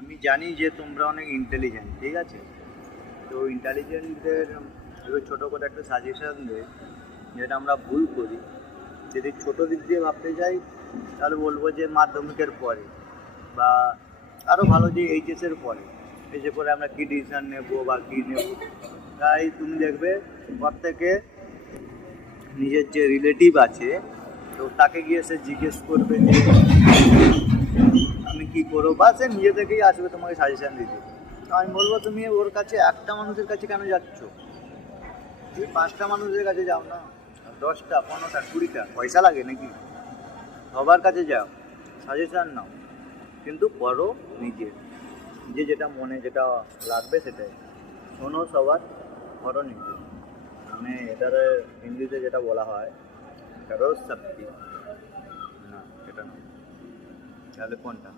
আমি জানি যে তোমরা অনেক ইন্টেলিজেন্ট, ঠিক আছে? তো ইন্টেলিজেন্টদের এবার ছোটো করে একটা সাজেশন দে, যেটা আমরা ভুল করি। যদি ছোটো দিক দিয়ে ভাবতে যাই তাহলে বলবো যে মাধ্যমিকের পরে বা আরও ভালো যে এইচএসের পরে, এসে পরে আমরা কী ডিসিশান নেবো বা কী নেব। তাই তুমি দেখবে প্রত্যেকে নিজের যে রিলেটিভ আছে তো তাকে গিয়ে সে জিজ্ঞেস করবে যে আমি কী করবো, বা সে নিজে থেকেই আসবে তোমাকে সাজেশান দিতে। তো আমি বলবো তুমি ওর কাছে একটা মানুষের কাছে কেন যাচ্ছ? তুমি 5টা মানুষের কাছে যাও না, 10টা 15টা 20টা, পয়সা লাগে নাকি? সবার কাছে যাও, সাজেশান নাও, কিন্তু করো নিজের, নিজে যেটা মনে যেটা লাগবে সেটাই শোনো সবার, করো নিজে। মানে এটার হিন্দিতে যেটা বলা হয় করো শক্তি, না এটা না, তাহলে কোনটা?